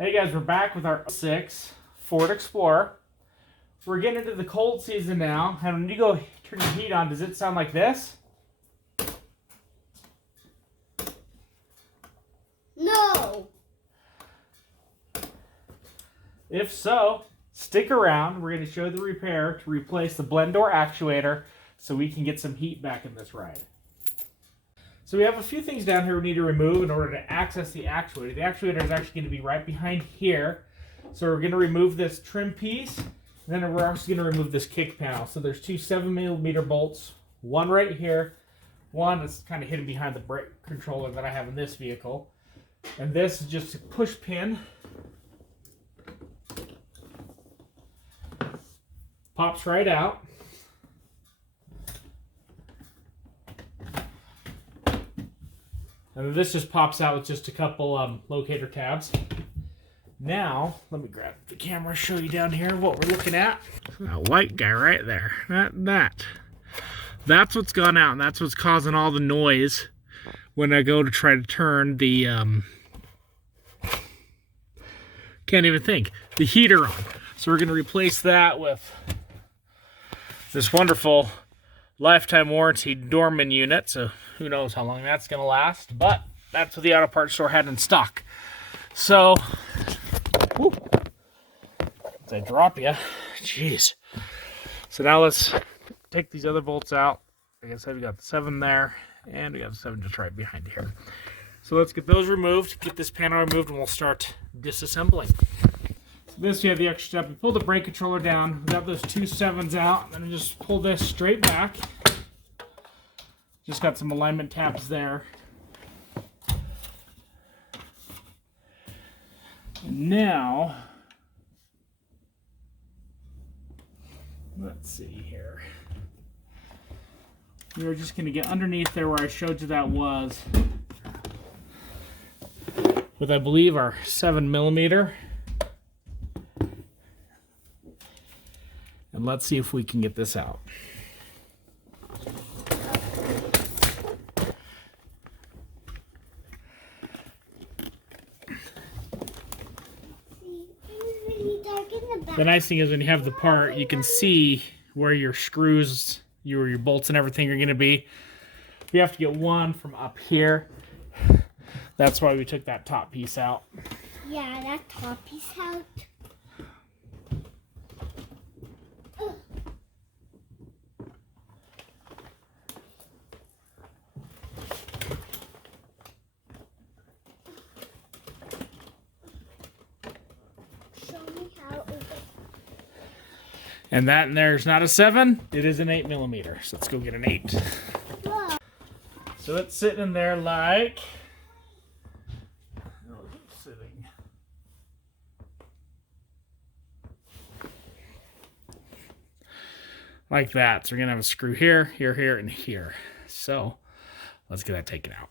Hey guys, we're back with our 06 Ford Explorer. We're getting into the cold season now, and when you go turn the heat on, does it sound like this? No. If so, stick around. We're going to show the repair to replace the blend door actuator so we can get some heat back in this ride. So we have a few things down here we need to remove in order to access the actuator. The actuator is actually going to be right behind here. So we're going to remove this trim piece, and then we're also going to remove this kick panel. So there's two 7mm bolts, one right here, one that's kind of hidden behind the brake controller that I have in this vehicle. And this is just a push pin. Pops right out. And this just pops out with just a couple locator tabs. Now, let me grab the camera, show you down here what we're looking at. That white guy right there. That's what's gone out, and that's what's causing all the noise when I go to try to turn the, can't even think, the heater on. So we're going to replace that with this wonderful lifetime warranty Dorman unit. So who knows how long that's going to last, but that's what the auto parts store had in stock. So, whew, if I drop you, jeez. So now let's take these other bolts out. Like I said, we got the 7 there, and we have the 7 just right behind here. So let's get those removed, get this panel removed, and we'll start disassembling. So this, you have the extra step. We pull the brake controller down, we got those two 7s out, and then just pull this straight back. Just got some alignment tabs there. And now, let's see here. We're just going to get underneath there where I showed you that was with, I believe, our 7mm. And let's see if we can get this out. The nice thing is when you have the part, you can see where your screws, your bolts and everything are going to be. We have to get one from up here. That's why we took that top piece out. Yeah, that top piece out. And that in there is not a 7, it is an 8mm. So let's go get an 8. So it's sitting in there like, like that. So we're gonna have a screw here, here, here, and here. So let's get that taken out.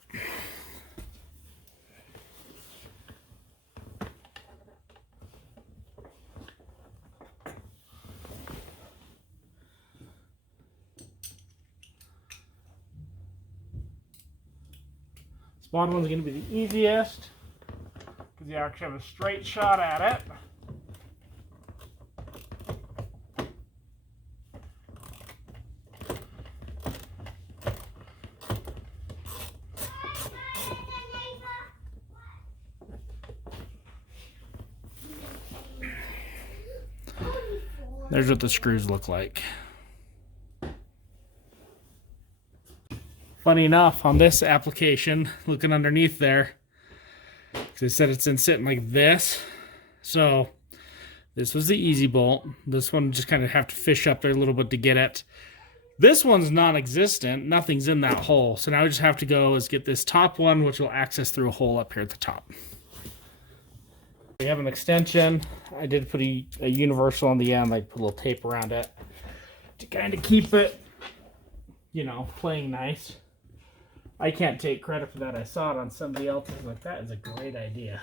This bottom one's going to be the easiest because you actually have a straight shot at it. There's what the screws look like. Funny enough, on this application, looking underneath there, they said it's been sitting like this. So this was the easy bolt. This one just kind of have to fish up there a little bit to get it. This one's non-existent. Nothing's in that hole. So now we just have to go is get this top one, which will access through a hole up here at the top. We have an extension. I did put a universal on the end. I put a little tape around it to kind of keep it, you know, playing nice. I can't take credit for that. I saw it on somebody else's. Like, that is a great idea.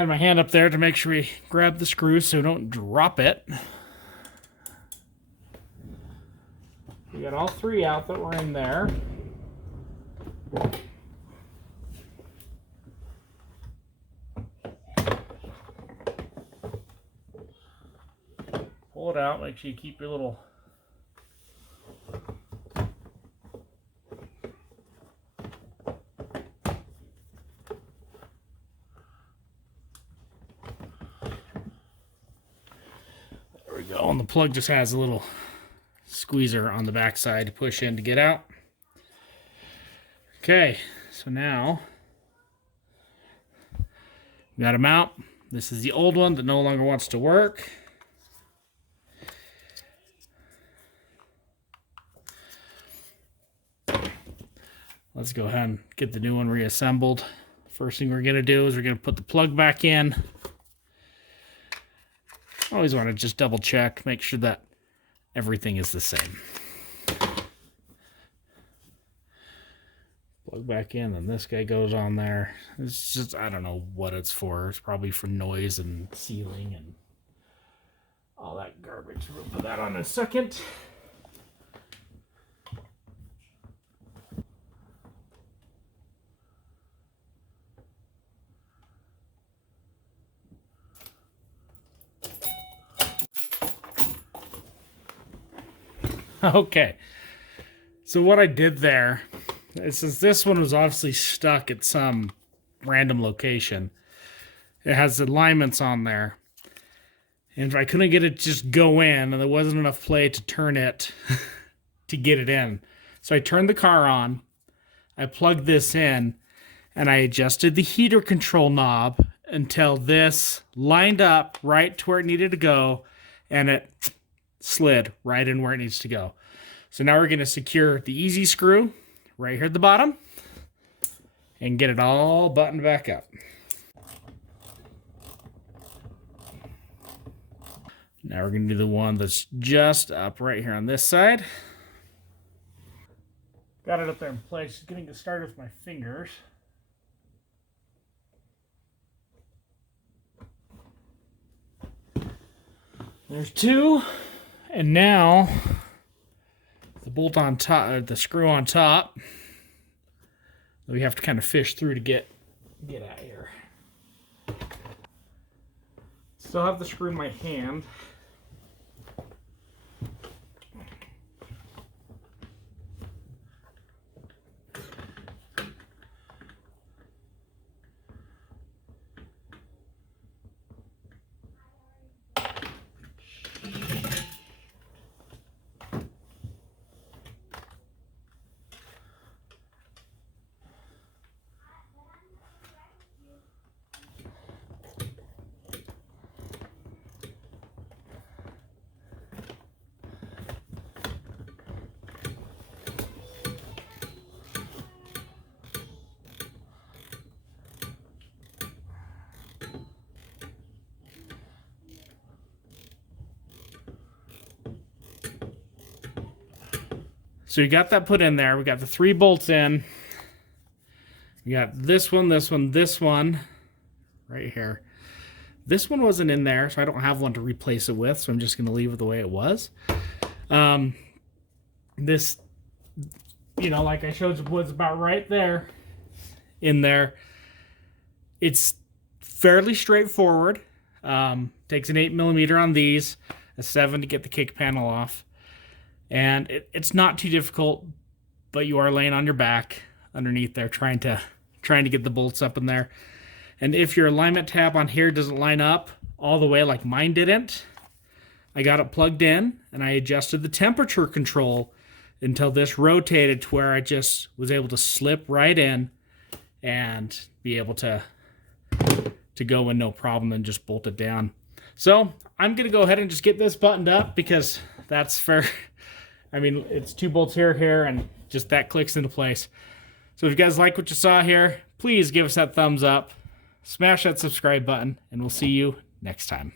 had my hand up there to make sure we grab the screw so we don't drop it. We got all three out that were in there. Pull it out, make sure you keep your little there we go, and the plug just has a little squeezer on the back side to push in to get out. Okay, so now we got them out. This is the old one that no longer wants to work. Let's go ahead and get the new one reassembled. First thing we're going to do is we're going to put the plug back in. I always want to just double check, make sure that everything is the same. Plug back in, and this guy goes on there. It's just, I don't know what it's for. It's probably for noise and sealing and all that garbage. We'll put that on in a second. Okay, so what I did there is, since this one was obviously stuck at some random location, it has alignments on there, and if I couldn't get it to just go in, and there wasn't enough play to turn it to get it in, so I turned the car on, I plugged this in, and I adjusted the heater control knob until this lined up right to where it needed to go, and it slid right in where it needs to go. So now we're going to secure the easy screw right here at the bottom and get it all buttoned back up. Now we're going to do the one that's just up right here on this side. Got it up there in place. Just getting it started with my fingers. There's two. And now the bolt on top, the screw on top, that we have to kind of fish through to get out of here. Still have the screw in my hand. So you got that put in there. We got the 3 bolts in. We got this one, this one, this one, right here. This one wasn't in there, so I don't have one to replace it with, so I'm just going to leave it the way it was. This, you know, like I showed you, was about right there, in there. It's fairly straightforward. Takes an 8mm on these, a 7 to get the kick panel off. And it's not too difficult, but you are laying on your back underneath there trying to get the bolts up in there. And if your alignment tab on here doesn't line up all the way like mine didn't, I got it plugged in and I adjusted the temperature control until this rotated to where I just was able to slip right in and be able to go in no problem and just bolt it down. So I'm going to go ahead and just get this buttoned up because that's fair. I mean, it's 2 bolts here, and just that clicks into place. So if you guys like what you saw here, please give us that thumbs up, smash that subscribe button, and we'll see you next time.